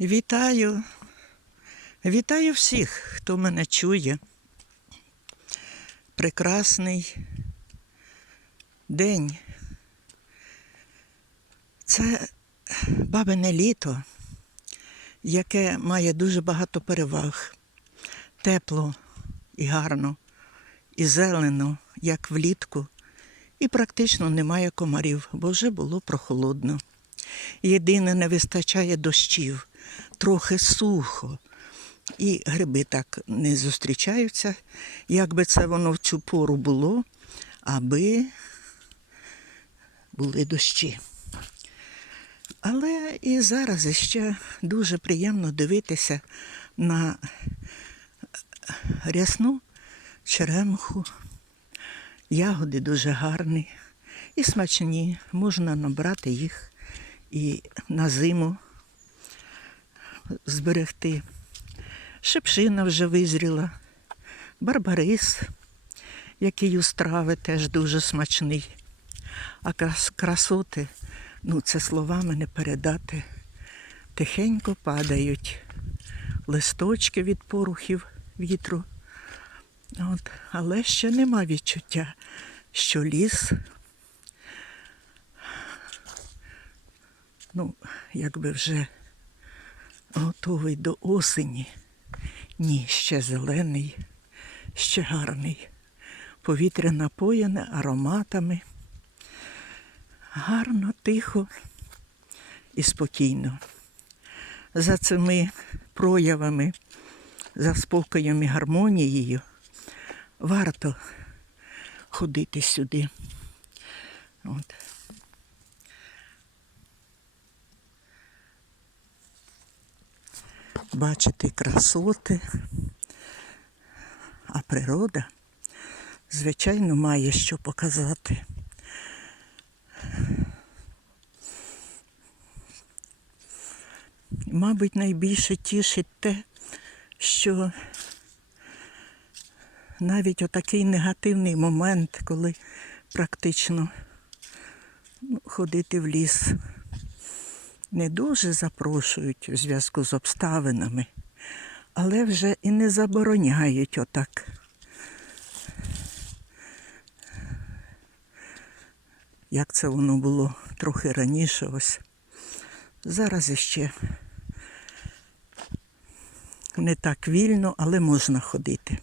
Вітаю. Вітаю всіх, хто мене чує. Прекрасний день. Це бабине літо, яке має дуже багато переваг. Тепло і гарно, і зелено, як влітку, і практично немає комарів, бо вже було прохолодно. Єдине, не вистачає дощів, трохи сухо. І гриби так не зустрічаються, як би це воно в цю пору було, аби були дощі. Але і зараз ще дуже приємно дивитися на рясну черемху. Ягоди дуже гарні і смачні. Можна набрати їх і на зиму зберегти. Шипшина вже визріла, барбарис, який у страви теж дуже смачний. А красоти, ну це словами не передати. Тихенько падають листочки від порухів вітру. От. Але ще нема відчуття, що ліс, ну, якби вже готовий до осені. Ні, ще зелений, ще гарний. Повітря напоєне ароматами. Гарно, тихо і спокійно. За цими проявами, за спокоєм і гармонією варто ходити сюди. От. Бачити красоти, а природа, звичайно, має що показати. Мабуть, найбільше тішить те, що навіть отакий негативний момент, коли практично ну, ходити в ліс не дуже запрошують у зв'язку з обставинами, але вже і не забороняють отак. Як це воно було трохи раніше ось. Зараз іще не так вільно, але можна ходити.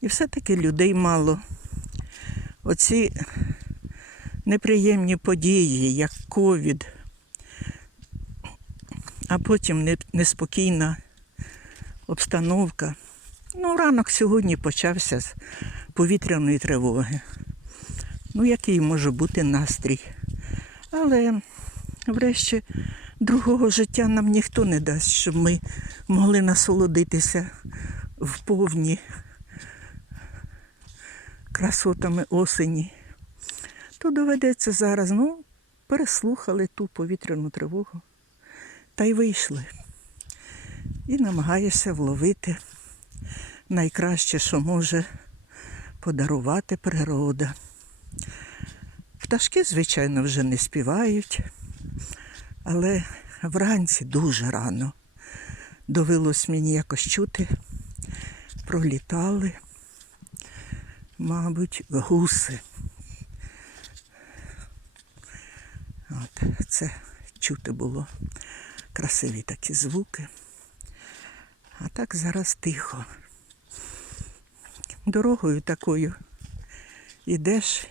І все-таки людей мало. Оці неприємні події, як ковід, а потім неспокійна обстановка. Ну, ранок сьогодні почався з повітряної тривоги. Ну, який може бути настрій? Але врешті другого життя нам ніхто не дасть, щоб ми могли насолодитися вповні красотами осені. То доведеться зараз, ну, переслухали ту повітряну тривогу та й вийшли. І намагаєшся вловити найкраще, що може подарувати природа. Пташки, звичайно, вже не співають, але вранці дуже рано довелось мені якось чути, пролітали, мабуть, гуси. От, це чути було красиві такі звуки. А так зараз тихо. Дорогою такою ідеш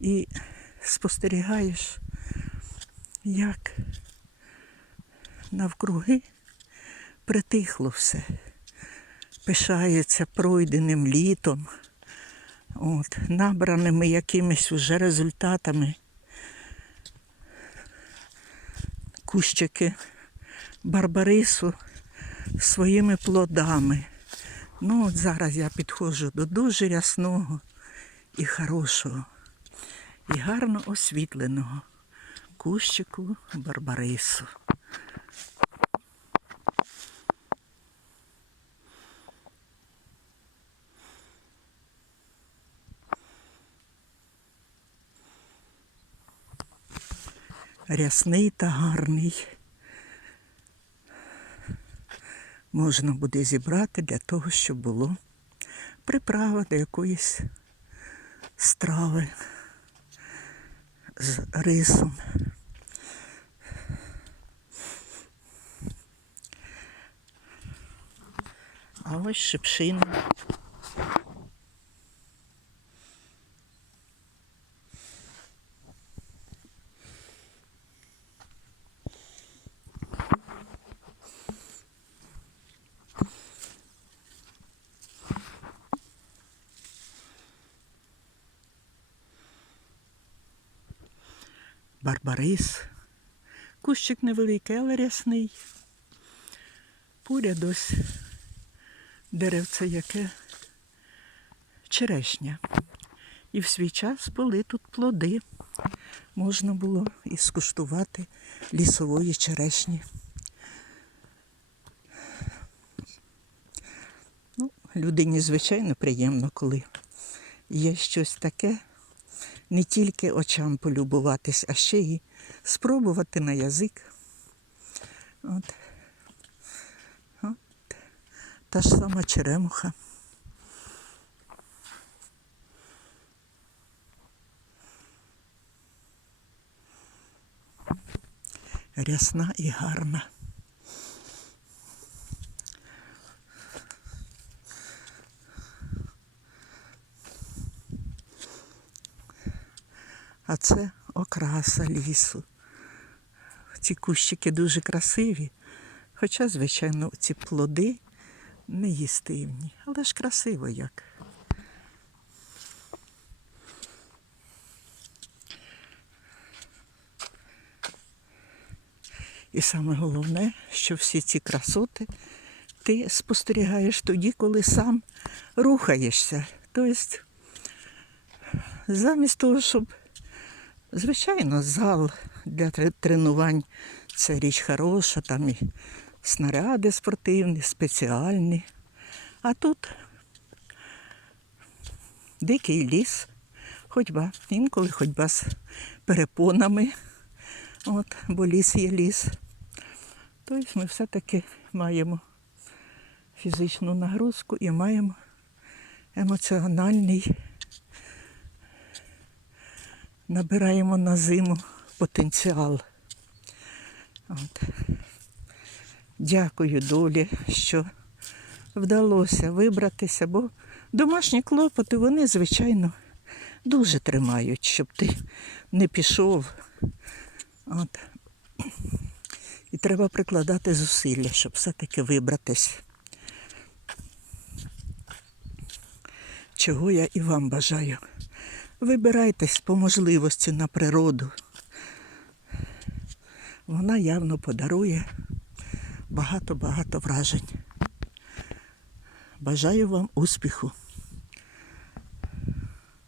і спостерігаєш, як навкруги притихло все, пишається пройденим літом, от, набраними якимись уже результатами. Кущики барбарису своїми плодами. Ну, от зараз я підходжу до дуже рясного і хорошого, і гарно освітленого кущику барбарису. Рясний та гарний. можна буде зібрати для того, щоб було приправа до якоїсь страви з рисом. А ось шипшина. Барбарис. Кущик невеликий, але рясний. Поряд ось деревце яке черешня. І в свій час були тут плоди. Можна було і скуштувати лісової черешні. Ну, людині, звичайно, приємно, коли є щось таке, не тільки очам полюбуватись, а ще й спробувати на язик. От. От. Та ж сама черемуха. Рясна і гарна. А це окраса лісу. Ці кущики дуже красиві, хоча, звичайно, ці плоди не їстивні, але ж красиво як. І саме головне, що всі ці красоти ти спостерігаєш тоді, коли сам рухаєшся. Тобто, замість того, щоб Звичайно, зал для тренувань це річ хороша, там і снаряди спортивні, спеціальні. А тут дикий ліс, ходьба, інколи ходьба з перепонами, от, бо ліс є ліс. Тобто ми все-таки маємо фізичну нагрузку і маємо емоціональний набираємо на зиму потенціал. От. Дякую долі, що вдалося вибратися, бо домашні клопоти, вони, звичайно, дуже тримають, щоб ти не пішов. От. І треба прикладати зусилля, щоб все-таки вибратись. Чого я і вам бажаю. Вибирайтесь по можливості на природу. Вона явно подарує багато-багато вражень. Бажаю вам успіху!